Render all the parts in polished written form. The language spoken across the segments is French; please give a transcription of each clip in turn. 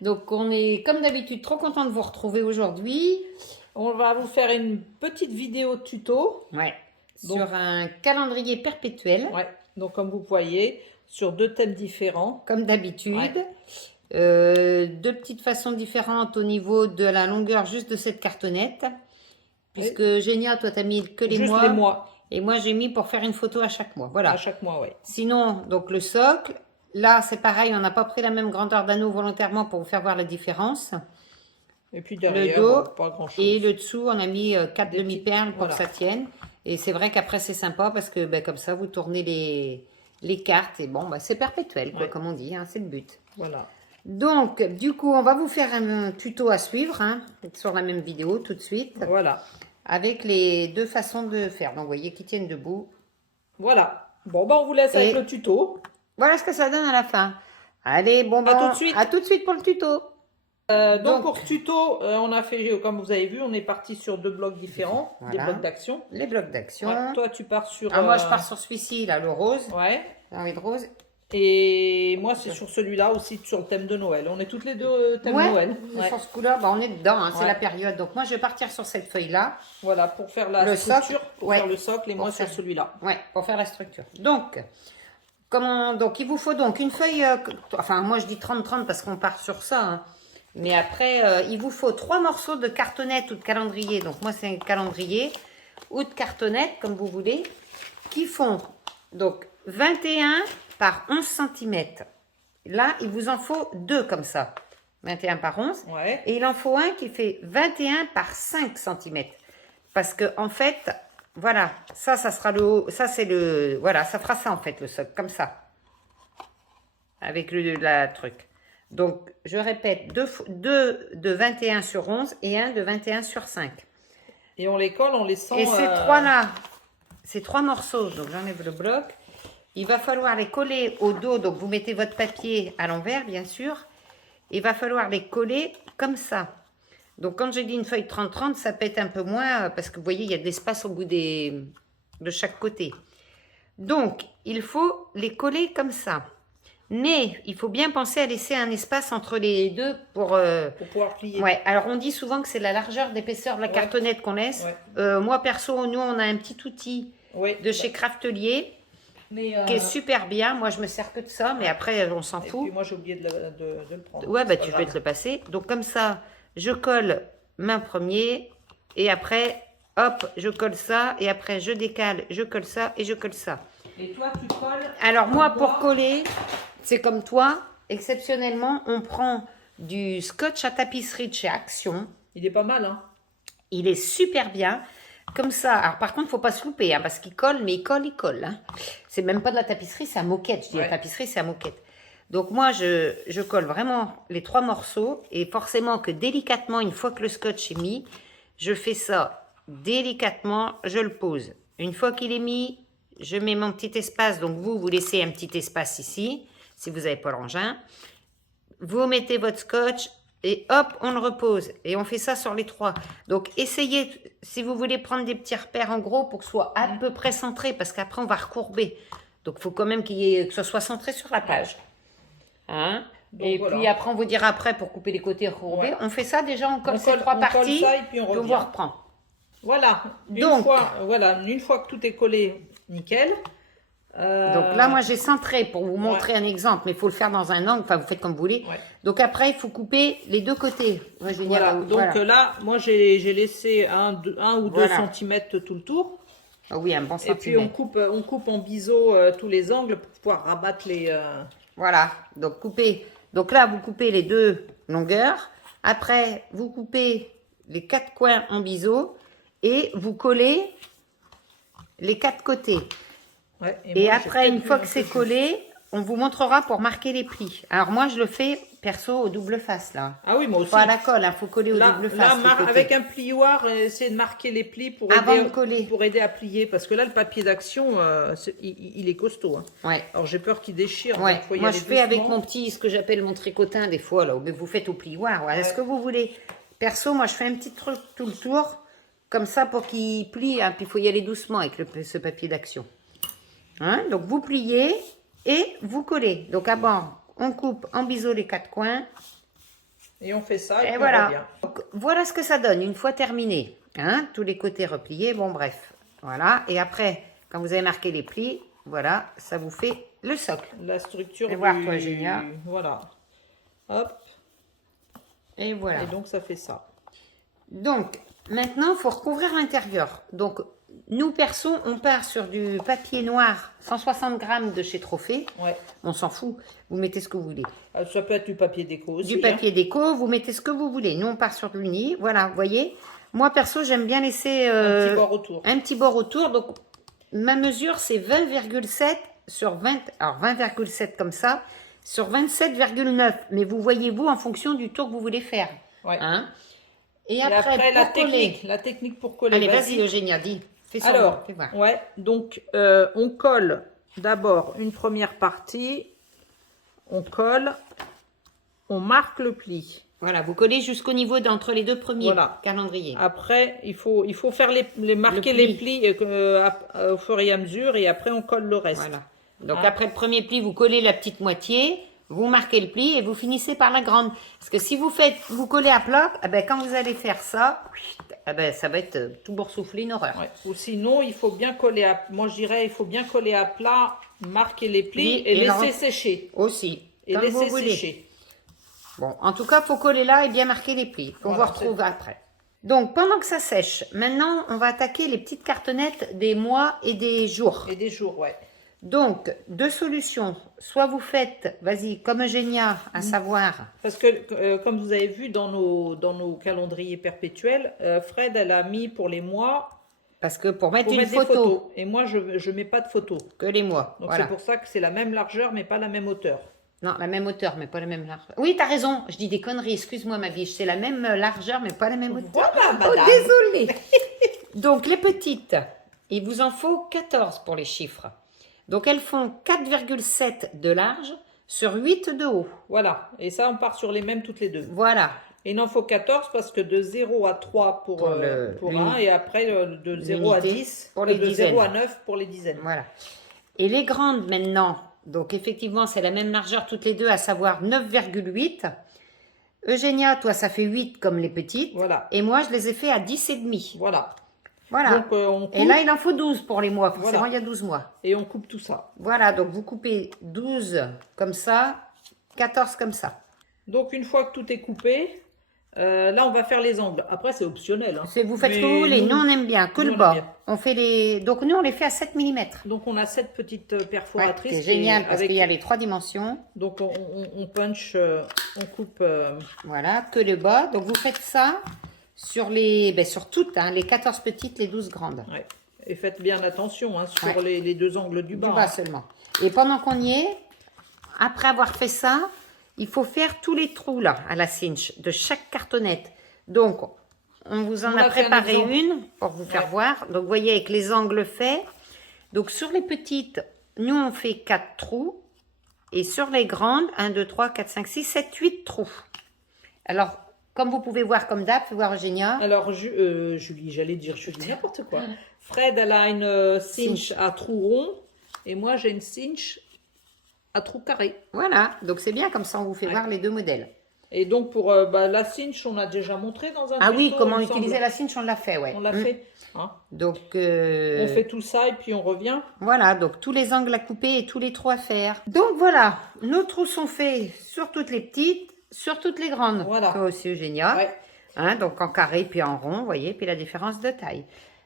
Donc on est comme d'habitude trop content de vous retrouver aujourd'hui. On va vous faire une petite vidéo tuto. Ouais. Donc- Sur un calendrier perpétuel, Ouais. Donc comme vous voyez, sur 2 thèmes différents. comme d'habitude. Ouais. Deux petites façons différentes au niveau de la longueur juste de cette cartonnette. Puisque Génia, toi t'as mis que les Juste mois. les mois Et moi j'ai mis pour faire une photo à chaque mois. Voilà. à chaque mois, ouais. Sinon, donc le socle. Là c'est pareil, on n'a pas pris la même grandeur d'anneau volontairement pour vous faire voir la différence. Et puis derrière, Le dos bon, pas grand chose. Et le dessous, on a mis 4 Des demi-perles petites- pour voilà. que ça tienne. Et c'est vrai qu'après, c'est sympa parce que comme ça, vous tournez les cartes. Et bon, c'est perpétuel, quoi, Ouais. comme on dit. Hein, c'est le but. Voilà. Donc, du coup, on va vous faire un tuto à suivre hein, sur la même vidéo tout de suite. Voilà. Avec les deux façons de faire. Donc, vous voyez qui tiennent debout. Voilà. Bon, on vous laisse avec Et- le tuto. Voilà ce que ça donne à la fin. Allez, bon, À tout de suite. à tout de suite pour le tuto. Donc pour ce tuto, on a fait, comme vous avez vu, on est parti sur 2 blocs différents, Voilà. des blocs d'action. Les blocs d'action. Ouais, toi, tu pars sur... Moi, je pars sur celui-ci, là, le rose. Ouais. J'ai envie de rose. Et moi, c'est sur celui-là aussi, sur le thème de Noël. On est toutes les deux thème Ouais, Noël. mais Ouais. sur ce couleur, on est dedans, hein, c'est Ouais. la période. Donc moi, je vais partir sur cette feuille-là, Voilà, pour faire la Le structure, socle, pour ouais. faire le socle, et moi Pour sur faire- celui-là. ouais, pour faire la structure. Donc, donc il vous faut donc une feuille, enfin moi je dis 30-30 parce qu'on part sur ça, hein. Mais après, il vous faut 3 morceaux de cartonnette ou de calendrier. Donc moi, c'est un calendrier ou de cartonnette, comme vous voulez, qui font donc 21 par 11 cm. Là, il vous en faut 2 comme ça, 21 par 11. Ouais. Et il en faut un qui fait 21 par 5 cm. Parce que, en fait, voilà, ça sera le haut. Ça, c'est le. Voilà, ça fera ça, en fait, le socle, comme ça. Avec la truc. Donc, je répète, 2 de 21 sur 11 et un de 21 sur 5. Et on les colle, on les sent... Et ces trois-là, ces 3 morceaux, donc j'enlève le bloc. Il va falloir les coller au dos. Donc, vous mettez votre papier à l'envers, bien sûr. Il va falloir les coller comme ça. Donc, quand j'ai dit une feuille 30-30, ça pète un peu moins parce que vous voyez, il y a de l'espace au bout de chaque côté. Donc, il faut les coller comme ça. Mais, il faut bien penser à laisser un espace entre les deux pour... pour pouvoir plier. Ouais, alors on dit souvent que c'est la largeur d'épaisseur de la Ouais. cartonnette qu'on laisse. Ouais. Moi, perso, nous, on a un petit outil Ouais. de chez Craftelier Mais, qui est super bien. Moi, je me sers que de ça, mais après, on s'en Et fout. puis moi, j'ai oublié de le prendre. Ouais, C'est pas tu grave. peux te le passer. Donc, comme ça, je colle main premier. Et après, hop, je colle ça. Et après, je décale, je colle ça et je colle ça. Et toi, tu colles... Alors, moi, pour coller, c'est comme toi. Exceptionnellement, on prend du scotch à tapisserie de chez Action. Il est pas mal, hein. Il est super bien. Comme ça. Alors, par contre, il ne faut pas se louper, hein, parce qu'il colle, mais il colle. Hein. C'est même pas de la tapisserie, c'est à moquette. Je dis Ouais. la tapisserie, c'est à moquette. Donc, moi, je colle vraiment les 3 morceaux. Et forcément que délicatement, une fois que le scotch est mis, je fais ça délicatement, je le pose. Une fois qu'il est mis, je mets mon petit espace. Donc, vous laissez un petit espace ici, si vous n'avez pas l'engin. Vous mettez votre scotch et hop, on le repose. Et on fait ça sur les 3. Donc, essayez, si vous voulez prendre des petits repères en gros pour que ce soit à peu près centré, parce qu'après, on va recourber. Donc, il faut quand même que ce soit centré sur la page. Hein? Donc, Et voilà. puis, après, on vous dira après pour couper les côtés recourbés. Ouais. On fait ça déjà, on colle On ces colle- 3 on colle parties. ça et puis on puis on revient. reprend. Voilà. Donc. Une fois que tout est collé, nickel. Donc là, moi, j'ai centré pour vous montrer un exemple, mais il faut le faire dans un angle. Enfin, vous faites comme vous voulez. Ouais. Donc après, il faut couper les 2 côtés. Moi, je vais Voilà. dire, Donc voilà. là, moi, j'ai laissé 1 ou 2 Voilà. centimètres tout le tour. Ah oui, un bon Et puis on coupe en biseau tous les angles pour pouvoir rabattre les... Voilà, donc coupez. Donc là, vous coupez les 2 longueurs. Après, vous coupez les 4 coins en biseau et vous collez les 4 côtés. Ouais, Et moi, j'ai après, peut-être une fois un que peu c'est plus. collé, on vous montrera pour marquer les plis. Alors moi, je le fais perso au double face là. Ah oui, moi aussi. Pas à la colle, il faut coller au Là, double là, face. les côtés. avec un plioir, essayez de marquer les plis pour Avant aider, de coller. pour aider à plier. Parce que là, le papier d'action, il est costaud. Hein. Ouais. Alors, j'ai peur qu'il déchire. Ouais. donc faut y Moi, aller je fais avec doucement. mon petit, ce que j'appelle mon tricotin des fois, là, mais vous faites au plioir. Voilà, ce que vous voulez. Perso, moi, je fais un petit truc tout le tour, comme ça, pour qu'il plie. Hein, puis, il faut y aller doucement avec ce papier d'action. Hein, donc, vous pliez et vous collez. Donc, d'abord, on coupe en biseau les 4 coins. Et on fait ça et, Et puis voilà. on revient. Donc, voilà ce que ça donne une fois terminé. Hein, tous les côtés repliés, bon bref. Voilà. Et après, quand vous avez marqué les plis, voilà, ça vous fait le socle. La structure Et voir, toi, Eugénia. Voilà. Hop. Et voilà. Et donc ça fait ça. Donc, maintenant, il faut recouvrir l'intérieur. Donc, nous, perso, on part sur du papier noir, 160 grammes de chez Trophée. Ouais. On s'en fout. Vous mettez ce que vous voulez. Ça peut être du papier déco aussi. Du papier déco, vous mettez ce que vous voulez. Nous, on part sur du uni. Voilà, vous voyez. Moi, perso, j'aime bien laisser Un petit bord autour. un petit bord autour. Donc, ma mesure, c'est 20,7 sur 20. Alors, 20,7 comme ça, sur 27,9. Mais vous voyez, vous, en fonction du tour que vous voulez faire. Ouais. Hein? Et après, pour la coller. technique pour coller. Allez, vas-y, Eugénia, dis. Fais ça. Alors, fais voir. ouais, donc on colle d'abord une première partie. On colle. On marque le pli. Voilà, vous collez jusqu'au niveau d'entre les deux premiers Voilà. calendriers. Après, il faut faire marquer les plis au fur et à mesure et après on colle le reste. Voilà. Donc Ah. après le premier pli, vous collez la petite moitié, vous marquez le pli et vous finissez par la grande. Parce que si vous collez à plat, eh ben, quand vous allez faire ça, eh ben, ça va être tout boursouflé, une horreur. Ouais. Ou sinon, il faut bien coller à... Moi, je dirais, il faut bien coller à plat, marquer les plis et laisser sécher. Aussi, Et comme laisser vous voulez. sécher. Bon, en tout cas, il faut coller là et bien marquer les plis. On Voilà, vous retrouve après. Donc, pendant que ça sèche, maintenant, on va attaquer les petites cartonnettes des mois et des jours. Et des jours, ouais. Donc, deux solutions. Soit vous faites, vas-y, comme Eugénia, à savoir... Parce que, comme vous avez vu dans nos calendriers perpétuels, Fred, elle a mis pour les mois Parce que pour mettre pour une mettre des photo, photos. Et moi, je ne mets pas de photos. que les mois. Donc, Voilà. c'est pour ça que c'est la même largeur, mais pas la même hauteur. Non, la même hauteur, mais pas la même largeur. Oui, t'as raison, je dis des conneries, excuse-moi ma biche. C'est la même largeur, mais pas la même hauteur. Voilà, Oh, madame. désolée. Donc, les petites, il vous en faut 14 pour les chiffres. Donc, elles font 4,7 de large sur 8 de haut. Voilà. Et ça, on part sur les mêmes toutes les deux. Voilà. Et il en faut 14 parce que de 0 à 3 pour un et après de 0 à l'unité 10 pour les de 0 à dizaines. 9 pour les dizaines. Voilà. Et les grandes maintenant, donc effectivement, c'est la même largeur toutes les deux, à savoir 9,8. Eugénia, toi, ça fait 8 comme les petites. Voilà. Et moi, je les ai fait à 10,5. Voilà. Voilà. Donc, on coupe Et là, il en faut 12 pour les mois. Forcément, Voilà. il y a 12 mois. et on coupe tout ça. Voilà, donc vous coupez 12 comme ça, 14 comme ça. Donc, une fois que tout est coupé, là, on va faire les angles. Après, c'est optionnel. Hein. Vous faites ce Mais que vous voulez. Nous, on aime bien que nous, le on aime bas. bien. On fait les... Donc, nous, on les fait à 7 mm. Donc, on a cette petite perforatrice. c'est génial qui est parce qu'il y a les 3 dimensions. Donc, on punch, on coupe... Voilà, que le bas. Donc, vous faites ça sur sur toutes, hein, les 14 petites, les 12 grandes. ouais. Et faites bien attention hein, sur Ouais. les deux angles du bas. Du bas hein. seulement. Et pendant qu'on y est, après avoir fait ça, il faut faire tous les trous là, à la cinch, de chaque cartonnette. Donc, on vous en On a a fait un préparé exemple. une pour vous faire Ouais. voir. Donc, vous voyez, avec les angles faits. Donc, sur les petites, nous, on fait 4 trous. Et sur les grandes, 1, 2, 3, 4, 5, 6, 7, 8 trous. Alors, comme vous pouvez voir comme d'hab, voir Eugénia. Alors, Julie, j'allais dire Julie, n'importe quoi. Fred, elle a une cinch à trous ronds et moi, j'ai une cinch à trous carrés. Voilà, donc c'est bien, comme ça on vous fait voir les deux modèles. Et donc, pour la cinch, on a déjà montré dans un Ah oui, tuto, comment il me utiliser semble. la cinch, on l'a fait, ouais. On l'a fait. Hein. Donc, On fait tout ça et puis on revient. voilà, donc tous les angles à couper et tous les trous à faire. Donc voilà, nos trous sont faits sur toutes les petites, sur toutes les grandes. Voilà. Toi aussi, Eugénia. Ouais. Hein, donc en carré puis en rond, vous voyez, puis la différence de taille.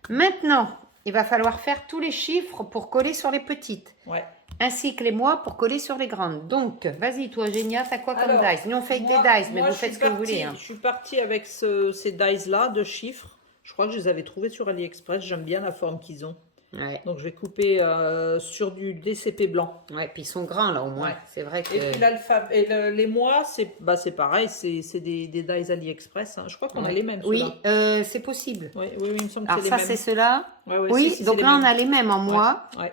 Maintenant, il va falloir faire tous les chiffres pour coller sur les petites. Ouais. Ainsi que les mois pour coller sur les grandes. Donc, vas-y, toi, Eugénia, t'as quoi comme Alors, dice? Nous, on fait avec moi- des dice, mais moi, vous je faites suis ce que vous partie- voulez. Hein. Je suis partie avec ces dies-là de chiffres. Je crois que je les avais trouvés sur AliExpress. J'aime bien la forme qu'ils ont. Ouais. Donc, je vais couper sur du DCP blanc. Ouais, puis ils sont grands là au moins. Ouais. C'est vrai que. Et puis les mois, c'est pareil, c'est des dies AliExpress. Hein. Je crois qu'on a les mêmes. Oui, ceux-là. c'est possible. Oui, il me semble que Alors c'est ça, les c'est mêmes. ceux-là. Ouais, ouais, Oui, si, donc c'est là, les on mêmes. a les mêmes en mois. Ouais.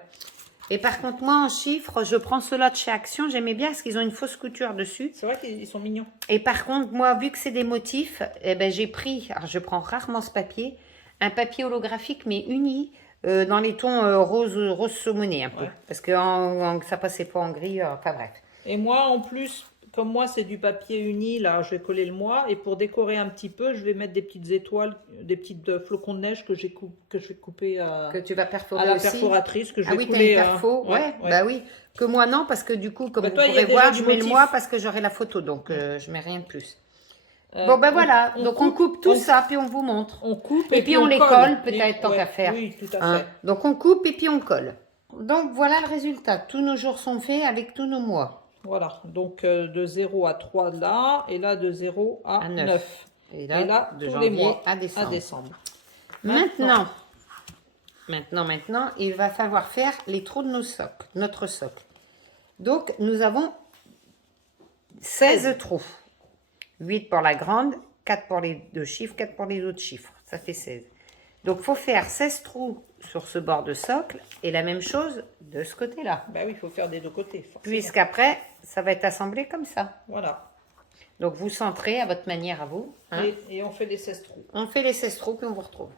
Et par contre, moi, en chiffres, je prends ceux-là de chez Action. J'aimais bien parce qu'ils ont une fausse couture dessus. C'est vrai qu'ils sont mignons. Et par contre, moi, vu que c'est des motifs, eh ben, j'ai pris, alors je prends rarement ce papier, un papier holographique, mais uni, dans les tons rose saumoné un peu. Ouais. Parce que ça passait pas en gris, enfin bref. Et moi, en plus, comme moi c'est du papier uni, là, je vais coller le moi. Et pour décorer un petit peu, je vais mettre des petites étoiles, des petites flocons de neige que je vais couper Que tu vas à perforer la aussi. perforatrice. Que je Ah vais oui, t'as couler, une perfo, ouais, bah oui. Que moi non, parce que du coup, comme Bah vous toi, il y a pourrez déjà voir, du je mets le motif. moi parce que j'aurai la photo, donc je mets rien de plus. Bon ben voilà, donc on coupe tout ça, puis on vous montre. On coupe Et puis on les colle, peut-être, tant qu'à faire. Oui, tout à Hein. fait. Donc on coupe et puis on colle. Donc voilà le résultat. Tous nos jours sont faits avec tous nos mois. Voilà, donc de 0 à 3 là, et là de 0 à 9. Et Et là, là, de tous janvier les mois à décembre. Maintenant, il va falloir faire les trous de nos socles, notre socle. Donc nous avons 16 trous. 8 pour la grande, 4 pour les deux chiffres, 4 pour les autres chiffres. Ça fait 16. Donc, il faut faire 16 trous sur ce bord de socle et la même chose de ce côté-là. Ben oui, il faut faire des deux côtés. Forcément. Puisqu'après, ça va être assemblé comme ça. Voilà. Donc, vous centrez à votre manière à vous. Hein. Et on fait les 16 trous. On fait les 16 trous puis on vous retrouve.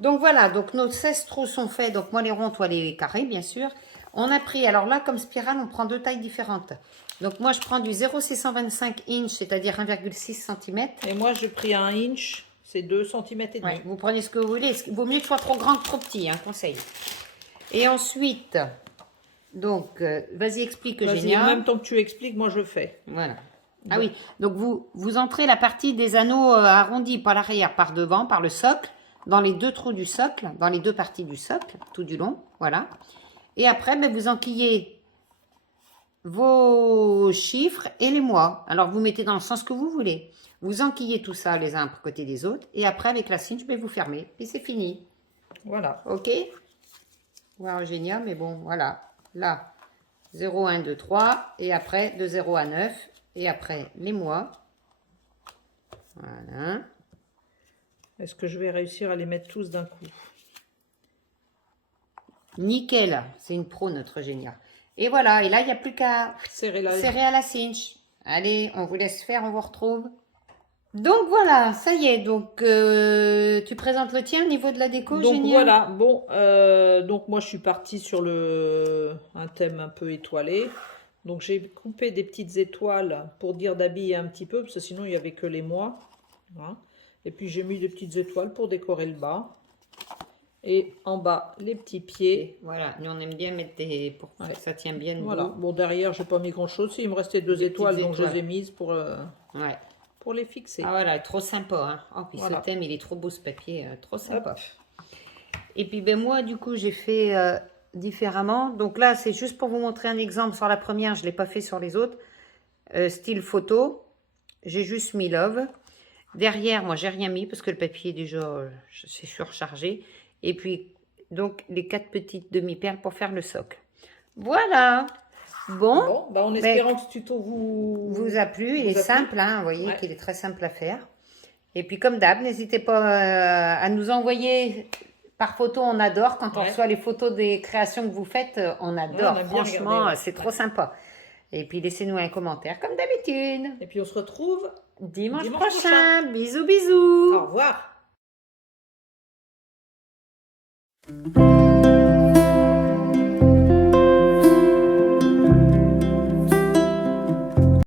Donc, voilà. Donc, nos 16 trous sont faits. Donc, moi, les ronds, toi, les carrés, bien sûr. On a pris, alors là, comme spirale, on prend deux tailles différentes. Donc, moi, je prends du 0,625 inch, c'est-à-dire 1,6 cm. Et moi, j'ai pris un inch, c'est 2 cm et demi. Ouais, vous prenez ce que vous voulez. Il vaut mieux que ce soit trop grand que trop petit, hein, conseil. Et ensuite, donc, vas-y, explique, Eugénia. En même temps que tu expliques, moi, je fais. Voilà. Ah oui, donc vous entrez la partie des anneaux arrondis par l'arrière, par devant, par le socle, dans les deux trous du socle, dans les deux parties du socle, tout du long, voilà. Et après, ben, vous enquillez vos chiffres et les mois. Alors, vous mettez dans le sens que vous voulez. Vous enquillez tout ça les uns à côté des autres. Et après, avec la cinche, ben, vous fermez. Et c'est fini. Voilà. OK? Wow, génial, mais bon, voilà. Là, 0, 1, 2, 3. Et après, de 0 à 9. Et après, les mois. Voilà. Est-ce que je vais réussir à les mettre tous d'un coup? Nickel. C'est une pro, notre Eugénia. Et voilà. Et là, il n'y a plus qu'à serrer à la cinche. Allez, on vous laisse faire, on vous retrouve. Donc voilà, ça y est. Donc, tu présentes le tien au niveau de la déco, donc Eugénia? voilà, bon, donc moi je suis partie sur un thème un peu étoilé. Donc j'ai coupé des petites étoiles pour dire d'habiller un petit peu, parce que sinon il n'y avait que les mois. Voilà. Et puis j'ai mis des petites étoiles pour décorer le bas. Et en bas, les petits pieds. Voilà, nous on aime bien mettre des... pour que ça tient bien debout. Voilà, bon derrière j'ai pas mis grand chose, il me restait deux étoiles, donc je les ai mises pour les fixer. Ah voilà, trop sympa. Hein. Oh, puis voilà. ce thème, il est trop beau ce papier, trop sympa. Hop. Et puis ben moi du coup j'ai fait différemment. Donc là c'est juste pour vous montrer un exemple sur la première, je ne l'ai pas fait sur les autres. Style photo, j'ai juste mis love. Derrière moi j'ai rien mis parce que le papier déjà c'est surchargé. Et puis donc les 4 petites demi-perles pour faire le socle. Voilà. Bon, bah en espérant que ce tuto vous a plu. Il est simple, hein, vous voyez qu'il est très simple à faire. Et puis comme d'hab, n'hésitez pas à nous envoyer par photo, on adore. Quand on reçoit les photos des créations que vous faites, on adore. Franchement, c'est trop sympa. Et puis laissez-nous un commentaire comme d'habitude. Et puis on se retrouve dimanche prochain. Bisous, bisous. Au revoir.